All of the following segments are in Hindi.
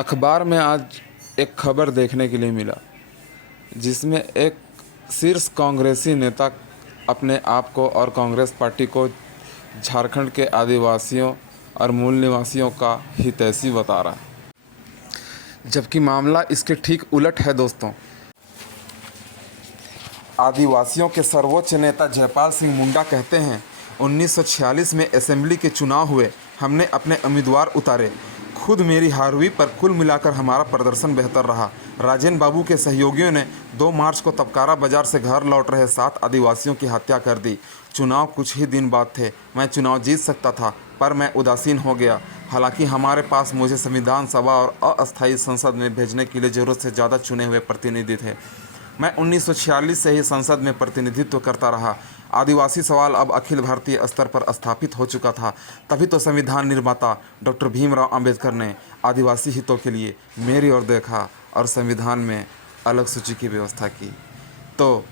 अखबार में आज एक खबर देखने के लिए मिला जिसमें एक शीर्ष कांग्रेसी नेता अपने आप को और कांग्रेस पार्टी को झारखंड के आदिवासियों और मूल निवासियों का हितैषी बता रहा है, जबकि मामला इसके ठीक उलट है दोस्तों। आदिवासियों के सर्वोच्च नेता जयपाल सिंह मुंडा कहते हैं 1946 में असेंबली के चुनाव हुए, हमने अपने उम्मीदवार उतारे, खुद मेरी हार हुई पर कुल मिलाकर हमारा प्रदर्शन बेहतर रहा। राजेंद्र बाबू के सहयोगियों ने 2 मार्च को तपकारा बाजार से घर लौट रहे 7 आदिवासियों की हत्या कर दी। चुनाव कुछ ही दिन बाद थे, मैं चुनाव जीत सकता था पर मैं उदासीन हो गया। हालांकि हमारे पास मुझे संविधान सभा और अस्थायी संसद में भेजने के लिए ज़रूरत से ज़्यादा चुने हुए प्रतिनिधि थे। मैं 1946 से ही संसद में प्रतिनिधित्व करता रहा। आदिवासी सवाल अब अखिल भारतीय स्तर पर स्थापित हो चुका था। तभी तो संविधान निर्माता डॉक्टर भीमराव अंबेडकर ने आदिवासी हितों के लिए मेरी ओर देखा और संविधान में अलग सूची की व्यवस्था की। तो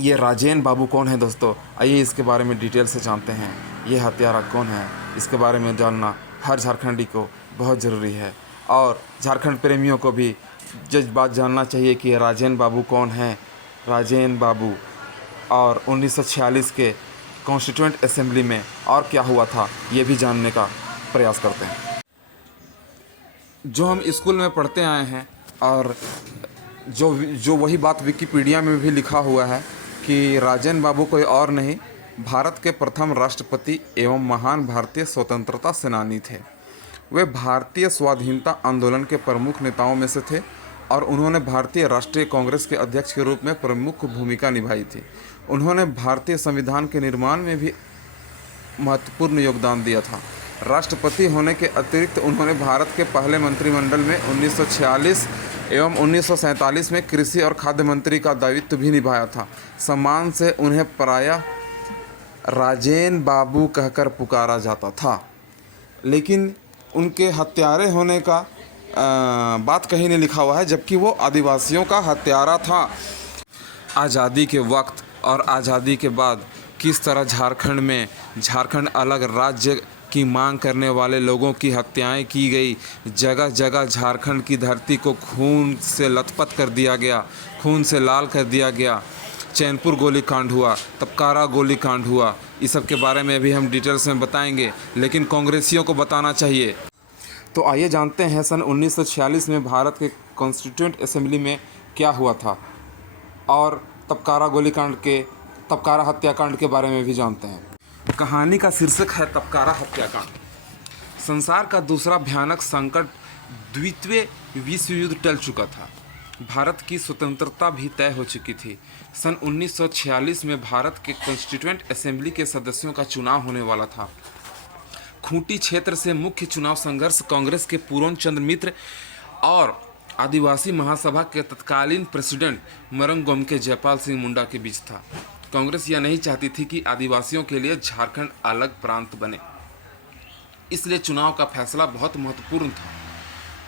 ये राजेंद्र बाबू कौन है दोस्तों? आइए इसके बारे में डिटेल से जानते हैं। ये हत्यारा कौन है, इसके बारे में जानना हर झारखंडी को बहुत ज़रूरी है और झारखंड प्रेमियों को भी बात जानना चाहिए कि राजेंद्र बाबू कौन है। राजेंद्र बाबू और 1946 के कॉन्स्टिट्यूएंट असेंबली में और क्या हुआ था, ये भी जानने का प्रयास करते हैं। जो हम स्कूल में पढ़ते आए हैं और जो वही बात विकिपीडिया में भी लिखा हुआ है कि राजेंद्र बाबू कोई और नहीं, भारत के प्रथम राष्ट्रपति एवं महान भारतीय स्वतंत्रता सेनानी थे। वे भारतीय स्वाधीनता आंदोलन के प्रमुख नेताओं में से थे और उन्होंने भारतीय राष्ट्रीय कांग्रेस के अध्यक्ष के रूप में प्रमुख भूमिका निभाई थी। उन्होंने भारतीय संविधान के निर्माण में भी महत्वपूर्ण योगदान दिया था। राष्ट्रपति होने के अतिरिक्त उन्होंने भारत के पहले मंत्रिमंडल में 1946 एवं 1947 में कृषि और खाद्य मंत्री का दायित्व भी निभाया था। सम्मान से उन्हें प्रायः राजेंद्र बाबू कहकर पुकारा जाता था, लेकिन उनके हत्यारे होने का बात कहीं नहीं लिखा हुआ है, जबकि वो आदिवासियों का हत्यारा था। आज़ादी के वक्त और आज़ादी के बाद किस तरह झारखंड अलग राज्य की मांग करने वाले लोगों की हत्याएं की गई। जगह जगह झारखंड की धरती को खून से लथपथ कर दिया गया, खून से लाल कर दिया गया। चैनपुर गोलीकांड हुआ, तपकारा गोलीकांड हुआ, इस सब के बारे में भी हम डिटेल्स में बताएंगे, लेकिन कांग्रेसियों को बताना चाहिए। तो आइए जानते हैं सन 1946 में भारत के कॉन्स्टिट्यूएंट असेंबली में क्या हुआ था और तपकारा हत्याकांड के बारे में भी जानते हैं। कहानी का शीर्षक है तपकारा हत्याकांड। संसार का दूसरा भयानक संकट द्वितीय विश्व युद्ध टल चुका था। भारत की स्वतंत्रता भी तय हो चुकी थी। सन 1946 में भारत के कॉन्स्टिट्यूएंट असेंबली के सदस्यों का चुनाव होने वाला था। खूंटी क्षेत्र से मुख्य चुनाव संघर्ष कांग्रेस के पूर्ण चंद्र मित्र और आदिवासी महासभा के तत्कालीन प्रेसिडेंट मरंगगोम के जयपाल सिंह मुंडा के बीच था। कांग्रेस यह नहीं चाहती थी कि आदिवासियों के लिए झारखंड अलग प्रांत बने, इसलिए चुनाव का फैसला बहुत महत्वपूर्ण था।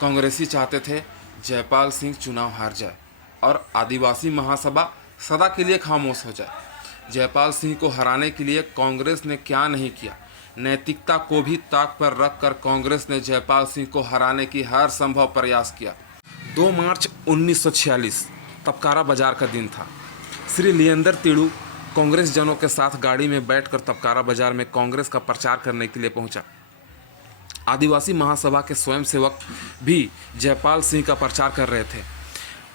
कांग्रेसी चाहते थे जयपाल सिंह चुनाव हार जाए और आदिवासी महासभा सदा के लिए खामोश हो जाए। जयपाल सिंह को हराने के लिए कांग्रेस ने क्या नहीं किया। नैतिकता को भी ताक पर रखकर कांग्रेस ने जयपाल सिंह को हराने की हर संभव प्रयास किया। 2 मार्च 1946 तपकारा बाजार का दिन था। श्री लिएंदर तिड़ू कांग्रेस जनों के साथ गाड़ी में बैठकर तपकारा बाजार में कांग्रेस का प्रचार करने के लिए पहुंचा। आदिवासी महासभा के स्वयंसेवक भी जयपाल सिंह का प्रचार कर रहे थे।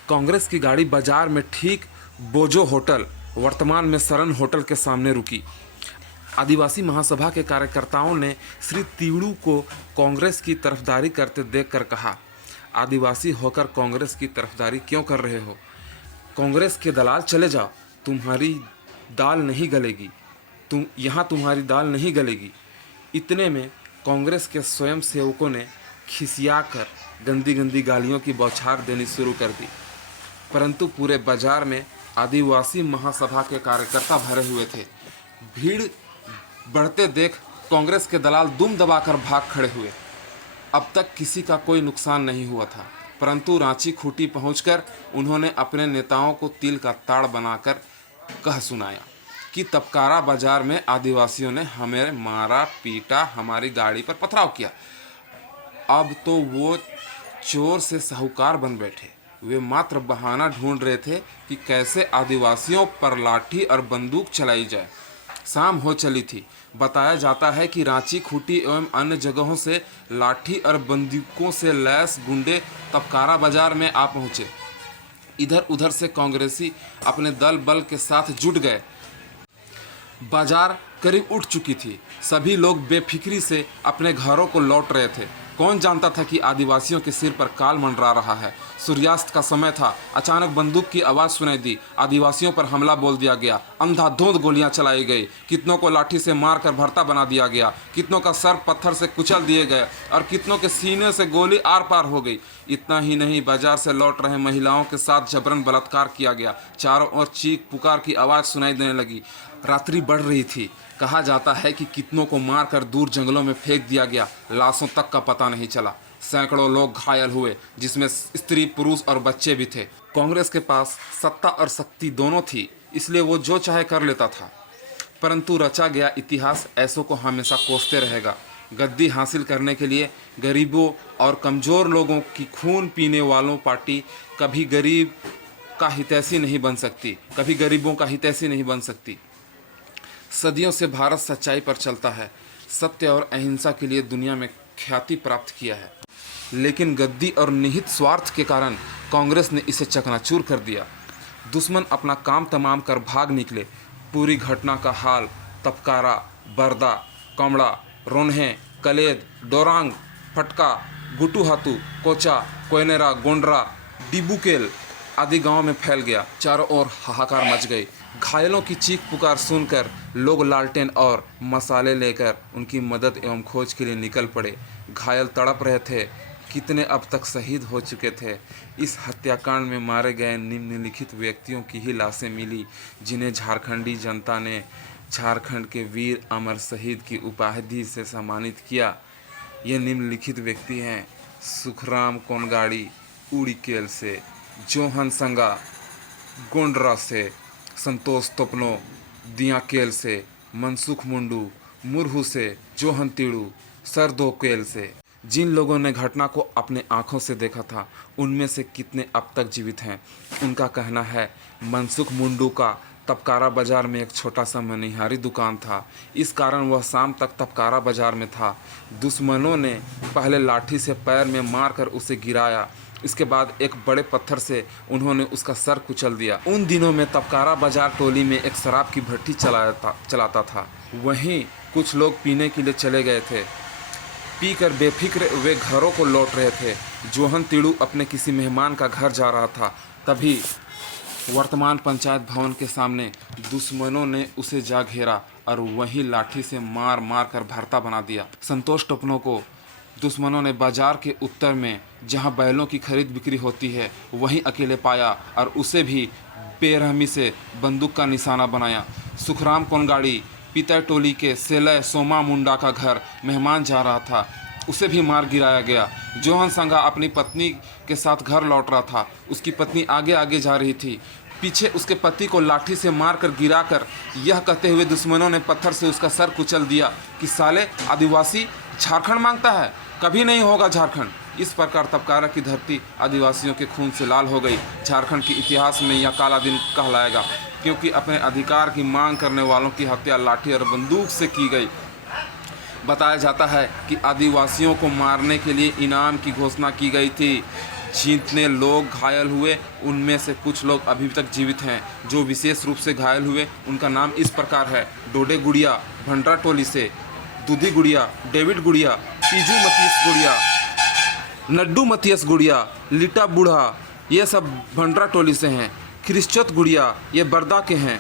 कांग्रेस की गाड़ी बाजार में ठीक बोजो होटल, वर्तमान में सरन होटल के सामने रुकी। आदिवासी महासभा के कार्यकर्ताओं ने श्री तिड़ू को कांग्रेस की तरफदारी करते देखकर कहा, आदिवासी होकर कांग्रेस की तरफदारी क्यों कर रहे हो? कांग्रेस के दलाल चले जाओ, तुम्हारी दाल नहीं गलेगी, तुम्हारी दाल नहीं गलेगी। इतने में कांग्रेस के स्वयं सेवकों ने खिसियाकर गंदी गंदी गालियों की बौछार देनी शुरू कर दी, परंतु पूरे बाजार में आदिवासी महासभा के कार्यकर्ता भरे हुए थे। भीड़ बढ़ते देख कांग्रेस के दलाल दुम दबाकर भाग खड़े हुए। अब तक किसी का कोई नुकसान नहीं हुआ था, परंतु रांची खूंटी पहुंचकर उन्होंने अपने नेताओं को तिल का ताड़ बनाकर कह सुनाया कि तपकारा बाजार में आदिवासियों ने हमें मारा पीटा, हमारी गाड़ी पर पथराव किया। अब तो वो चोर से साहूकार बन बैठे। वे मात्र बहाना ढूंढ रहे थे कि कैसे आदिवासियों पर लाठी और बंदूक चलाई जाए। शाम हो चली थी। बताया जाता है कि रांची, खूंटी एवं अन्य जगहों से लाठी और बंदूकों से लैस गुंडे तबकारा बाजार में आ पहुंचे। इधर उधर से कांग्रेसी अपने दल बल के साथ जुट गए। बाजार करीब उठ चुकी थी। सभी लोग बेफिक्री से अपने घरों को लौट रहे थे। कौन जानता था कि आदिवासियों के सिर पर काल मंडरा रहा है। सूर्यास्त का समय था। अचानक बंदूक की आवाज़ सुनाई दी। आदिवासियों पर हमला बोल दिया गया। अंधाधुंध गोलियां चलाई गई। कितनों को लाठी से मारकर भरता बना दिया गया। कितनों का सर पत्थर से कुचल दिए गए और कितनों के सीने से गोली आर पार हो गई। इतना ही नहीं, बाजार से लौट रहे महिलाओं के साथ जबरन बलात्कार किया गया। चारों ओर चीख पुकार की आवाज़ सुनाई देने लगी। रात्रि बढ़ रही थी। कहा जाता है कि कितनों को मारकर दूर जंगलों में फेंक दिया गया। लाशों तक का पता नहीं चला। सैकड़ों लोग घायल हुए, जिसमें स्त्री, पुरुष और बच्चे भी थे। कांग्रेस के पास सत्ता और शक्ति दोनों थी, इसलिए वो जो चाहे कर लेता था। परंतु रचा गया इतिहास ऐसों को हमेशा कोसते रहेगा। गद्दी हासिल करने के लिए गरीबों और कमज़ोर लोगों की खून पीने वालों पार्टी कभी गरीब का हितैषी नहीं बन सकती, कभी गरीबों का हितैषी नहीं बन सकती। सदियों से भारत सच्चाई पर चलता है। सत्य और अहिंसा के लिए दुनिया में ख्याति प्राप्त किया है, लेकिन गद्दी और निहित स्वार्थ के कारण कांग्रेस ने इसे चकनाचूर कर दिया। दुश्मन अपना काम तमाम कर भाग निकले। पूरी घटना का हाल तपकारा, बरदा, कमड़ा, रोन्हे, कलेद, डोरांग, फटका, गुटुहातू, कोचा, कोयनेरा, गोंडरा, डिबुकेल आदि गांव में फैल गया। चारों ओर हाहाकार मच गई। घायलों की चीख पुकार सुनकर लोग लालटेन और मसाले लेकर उनकी मदद एवं खोज के लिए निकल पड़े। घायल तड़प रहे थे। कितने अब तक शहीद हो चुके थे। इस हत्याकांड में मारे गए निम्नलिखित व्यक्तियों की ही लाशें मिली, जिन्हें झारखंडी जनता ने झारखंड के वीर अमर शहीद की उपाधि से सम्मानित किया। ये निम्नलिखित व्यक्ति हैं: सुखराम कोनगाड़ी उड़ीकेल से, जोहन संगा गोंडरा से, संतोष तोपनो दियाकेल से, मनसुख मुंडू मुरहू से, जोहन तिड़ू सरदोकेल से। जिन लोगों ने घटना को अपने आंखों से देखा था, उनमें से कितने अब तक जीवित हैं। उनका कहना है, मनसुख मुंडू का तबकारा बाजार में एक छोटा सा मनिहारी दुकान था। इस कारण वह शाम तक तबकारा बाजार में था। दुश्मनों ने पहले लाठी से पैर में मारकर उसे गिराया। इसके बाद एक बड़े पत्थर से उन्होंने उसका सर कुचल दिया। उन दिनों में तबकारा बाजार टोली में एक शराब की भट्टी चलाता था। वहीं कुछ लोग पीने के लिए चले गए थे। पीकर बेफिक्र वे घरों को लौट रहे थे। जोहन तिड़ू अपने किसी मेहमान का घर जा रहा था। तभी वर्तमान पंचायत भवन के सामने दुश्मनों ने उसे जा घेरा और वहीं लाठी से मार मार कर भरता बना दिया। संतोष टोपनो को दुश्मनों ने बाजार के उत्तर में, जहां बैलों की खरीद बिक्री होती है, वहीं अकेले पाया और उसे भी बेरहमी से बंदूक का निशाना बनाया। सुखराम कोनगाड़ी पिता टोली के सेलय सोमा मुंडा का घर मेहमान जा रहा था, उसे भी मार गिराया गया। जोहन संगा अपनी पत्नी के साथ घर लौट रहा था। उसकी पत्नी आगे आगे जा रही थी। पीछे उसके पति को लाठी से मारकर गिराकर यह कहते हुए दुश्मनों ने पत्थर से उसका सर कुचल दिया कि साले आदिवासी झारखंड मांगता है, कभी नहीं होगा झारखंड। इस प्रकार तबकारा की धरती आदिवासियों के खून से लाल हो गई। झारखंड के इतिहास में यह काला दिन कहलाएगा, क्योंकि अपने अधिकार की मांग करने वालों की हत्या लाठी और बंदूक से की गई। बताया जाता है कि आदिवासियों को मारने के लिए इनाम की घोषणा की गई थी। जितने लोग घायल हुए, उनमें से कुछ लोग अभी तक जीवित हैं। जो विशेष रूप से घायल हुए, उनका नाम इस प्रकार है: डोडे गुड़िया भंडरा टोली से, दूधी गुड़िया, डेविड गुड़िया, पीजू मतीस गुड़िया, नड्डू मतीस गुड़िया, लिटा बूढ़ा, ये सब भंडरा टोली से हैं। क्रिश्चोत गुड़िया ये बरदा के हैं।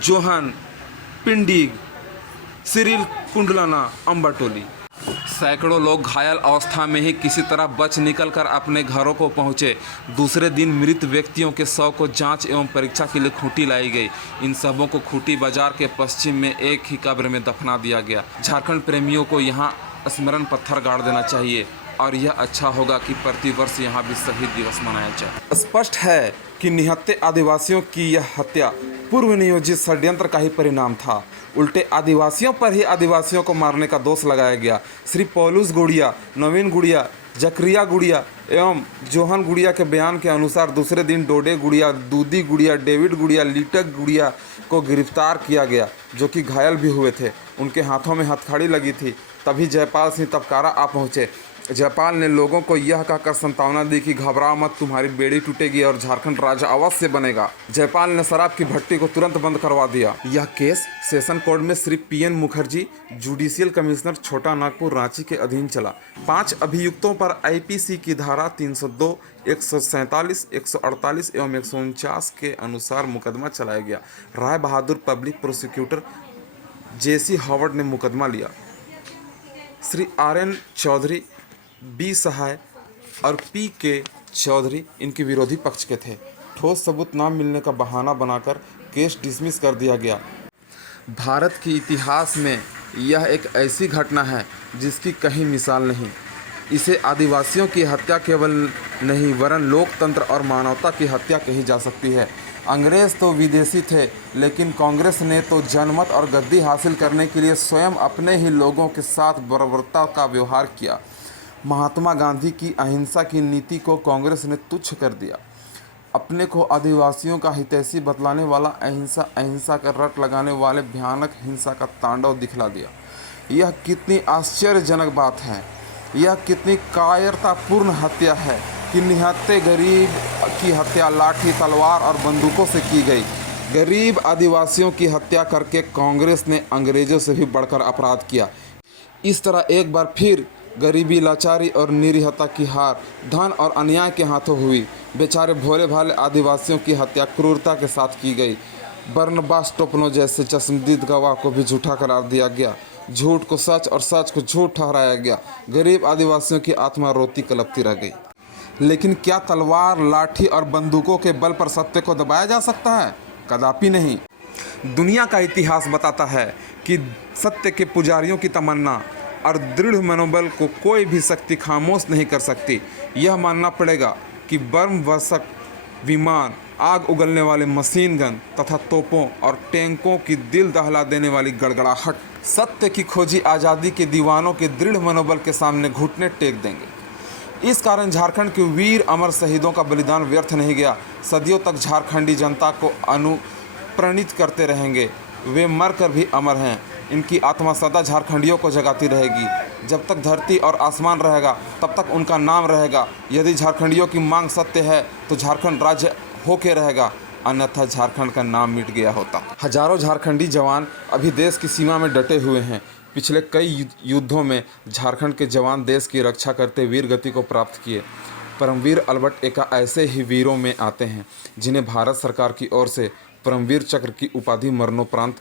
जोहन पिंडीग, सिरिल कुंडलाना अंबा टोली। सैकड़ों लोग घायल अवस्था में ही किसी तरह बच निकलकर अपने घरों को पहुंचे। दूसरे दिन मृत व्यक्तियों के शव को जांच एवं परीक्षा के लिए खूंटी लाई गई। इन सबों को खूंटी बाजार के पश्चिम में एक ही कब्र में दफना दिया गया। झारखंड प्रेमियों को यहाँ स्मरण पत्थर गाड़ देना चाहिए और यह अच्छा होगा कि प्रतिवर्ष यहाँ भी शहीद दिवस मनाया जाए। स्पष्ट है कि निहत्थे आदिवासियों की यह हत्या पूर्व नियोजित षड्यंत्र का ही परिणाम था। उल्टे आदिवासियों पर ही आदिवासियों को मारने का दोष लगाया गया। श्री पौलुस गुड़िया, नवीन गुड़िया, जकरिया गुड़िया एवं जोहन गुड़िया के बयान के अनुसार दूसरे दिन डोडे गुड़िया, दूधी गुड़िया, डेविड गुड़िया, लीटक गुड़िया को गिरफ्तार किया गया, जो कि घायल भी हुए थे। उनके हाथों में हथकड़ी लगी थी। तभी जयपाल सिंह तबकारा आ पहुँचे। जयपाल ने लोगों को यह कहकर सांत्वना दी कि घबराओ मत, तुम्हारी बेड़ी टूटेगी और झारखंड राज्य अवश्य बनेगा। जयपाल ने शराब की भट्टी को तुरंत बंद करवा दिया। यह केस सेशन कोर्ट में Shri PN Mukherjee, judicial commissioner, छोटा नागपुर, रांची के अधीन चला। 5 अभियुक्तों पर आईपीसी की धारा 302, 147, 148 एवं 149 के अनुसार मुकदमा चलाया गया। राय बहादुर पब्लिक प्रोसिक्यूटर जेसी हॉवर्ड ने मुकदमा लिया। श्री आरएन चौधरी, बी सहाय और पी के चौधरी इनके विरोधी पक्ष के थे। ठोस सबूत न मिलने का बहाना बनाकर केस डिसमिस कर दिया गया। भारत के इतिहास में यह एक ऐसी घटना है जिसकी कहीं मिसाल नहीं। इसे आदिवासियों की हत्या केवल नहीं वरन लोकतंत्र और मानवता की हत्या कही जा सकती है। अंग्रेज तो विदेशी थे, लेकिन कांग्रेस ने तो जनमत और गद्दी हासिल करने के लिए स्वयं अपने ही लोगों के साथ बर्बरता का व्यवहार किया। महात्मा गांधी की अहिंसा की नीति को कांग्रेस ने तुच्छ कर दिया। अपने को आदिवासियों का हितैषी बतलाने वाला अहिंसा का रट लगाने वाले भयानक हिंसा का तांडव दिखला दिया। यह कितनी आश्चर्यजनक बात है। यह कितनी कायरतापूर्ण हत्या है कि निहत्थे गरीब की हत्या लाठी, तलवार और बंदूकों से की गई। गरीब आदिवासियों की हत्या करके कांग्रेस ने अंग्रेजों से भी बढ़कर अपराध किया। इस तरह एक बार फिर गरीबी, लाचारी और निरीहता की हार धन और अन्याय के हाथों हुई। बेचारे भोले भाले आदिवासियों की हत्या क्रूरता के साथ की गई। बर्नबास टोपनो जैसे चश्मदीद गवाह को भी झूठा करार दिया गया। झूठ को सच और सच को झूठ ठहराया गया। गरीब आदिवासियों की आत्मा रोती कलपती रह गई। लेकिन क्या तलवार, लाठी और बंदूकों के बल पर सत्य को दबाया जा सकता है? कदापि नहीं। दुनिया का इतिहास बताता है कि सत्य के पुजारियों की तमन्ना और दृढ़ मनोबल को कोई भी शक्ति खामोश नहीं कर सकती। यह मानना पड़ेगा कि बर्मवर्षक विमान, आग उगलने वाले मशीन गन तथा तोपों और टैंकों की दिल दहला देने वाली गड़गड़ाहट सत्य की खोजी आज़ादी के दीवानों के दृढ़ मनोबल के सामने घुटने टेक देंगे। इस कारण झारखंड के वीर अमर शहीदों का बलिदान व्यर्थ नहीं गया। सदियों तक झारखंडी जनता को अनुप्राणित करते रहेंगे। वे मरकर भी अमर हैं। इनकी आत्मा सदा झारखंडियों को जगाती रहेगी। जब तक धरती और आसमान रहेगा तब तक उनका नाम रहेगा। यदि झारखंडियों की मांग सत्य है तो झारखंड राज्य होके रहेगा, अन्यथा झारखंड का नाम मिट गया होता। हजारों झारखंडी जवान अभी देश की सीमा में डटे हुए हैं। पिछले कई युद्धों में झारखंड के जवान देश की रक्षा करते वीर गति को प्राप्त किए। परमवीर अल्बर्ट एका ऐसे ही वीरों में आते हैं जिन्हें भारत सरकार की ओर से परमवीर चक्र की उपाधि मरणोपरांत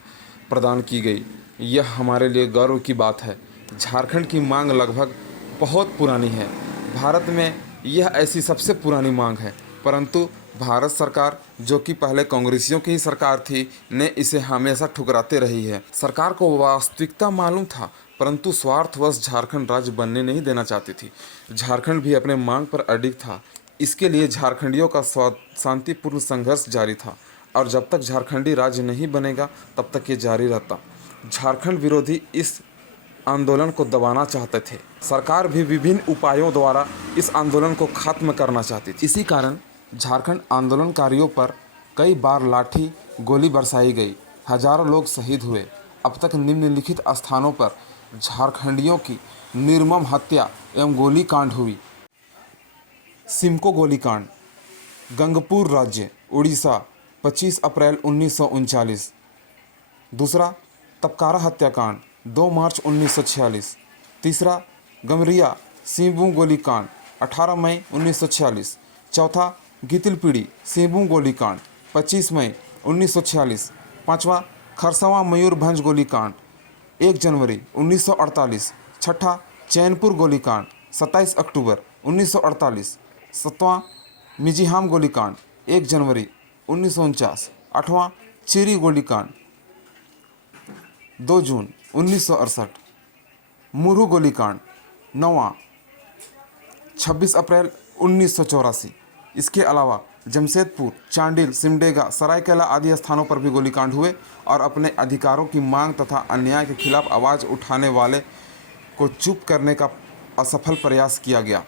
प्रदान की गई। यह हमारे लिए गर्व की बात है। झारखंड की मांग लगभग बहुत पुरानी है। भारत में यह ऐसी सबसे पुरानी मांग है, परंतु भारत सरकार, जो कि पहले कांग्रेसियों की ही सरकार थी, ने इसे हमेशा ठुकराते रही है। सरकार को वास्तविकता मालूम था, परंतु स्वार्थवश झारखंड राज्य बनने नहीं देना चाहती थी। झारखंड भी अपने मांग पर अडिग था। इसके लिए झारखंडियों का शांतिपूर्ण संघर्ष जारी था और जब तक झारखंडी राज्य नहीं बनेगा तब तक ये जारी रहता। झारखंड विरोधी इस आंदोलन को दबाना चाहते थे। सरकार भी विभिन्न उपायों द्वारा इस आंदोलन को खत्म करना चाहती थी। इसी कारण झारखंड आंदोलनकारियों पर कई बार लाठी गोली बरसाई गई। हजारों लोग शहीद हुए। अब तक निम्नलिखित स्थानों पर झारखंडियों की निर्मम हत्या एवं गोलीकांड हुई। सिमको गोलीकांड, गंगपुर राज्य, उड़ीसा, 25 अप्रैल 1939। दूसरा, तपकारा हत्याकांड, 2 मार्च 1946। तीसरा, गमरिया सिंबू गोलीकांड, 18 मई 1946। चौथा, गितिलपीड़ी सिंबू गोलीकांड, 25 मई 1946। पाँचवा, खरसवा मयूरभंज गोलीकांड, 1 जनवरी 1948। छठा, चैनपुर गोलीकांड, 27 अक्टूबर 1948। सातवां, मिजिहाम गोलीकांड, 1 जनवरी 1949। आठवां, चिरी गोलीकांड, 2 जून 1968। मुरहू गोलीकांड, 9वां, 26 अप्रैल 1984। इसके अलावा जमशेदपुर, चांडिल, सिमडेगा, सरायकेला आदि स्थानों पर भी गोलीकांड हुए और अपने अधिकारों की मांग तथा अन्याय के खिलाफ आवाज़ उठाने वाले को चुप करने का असफल प्रयास किया गया।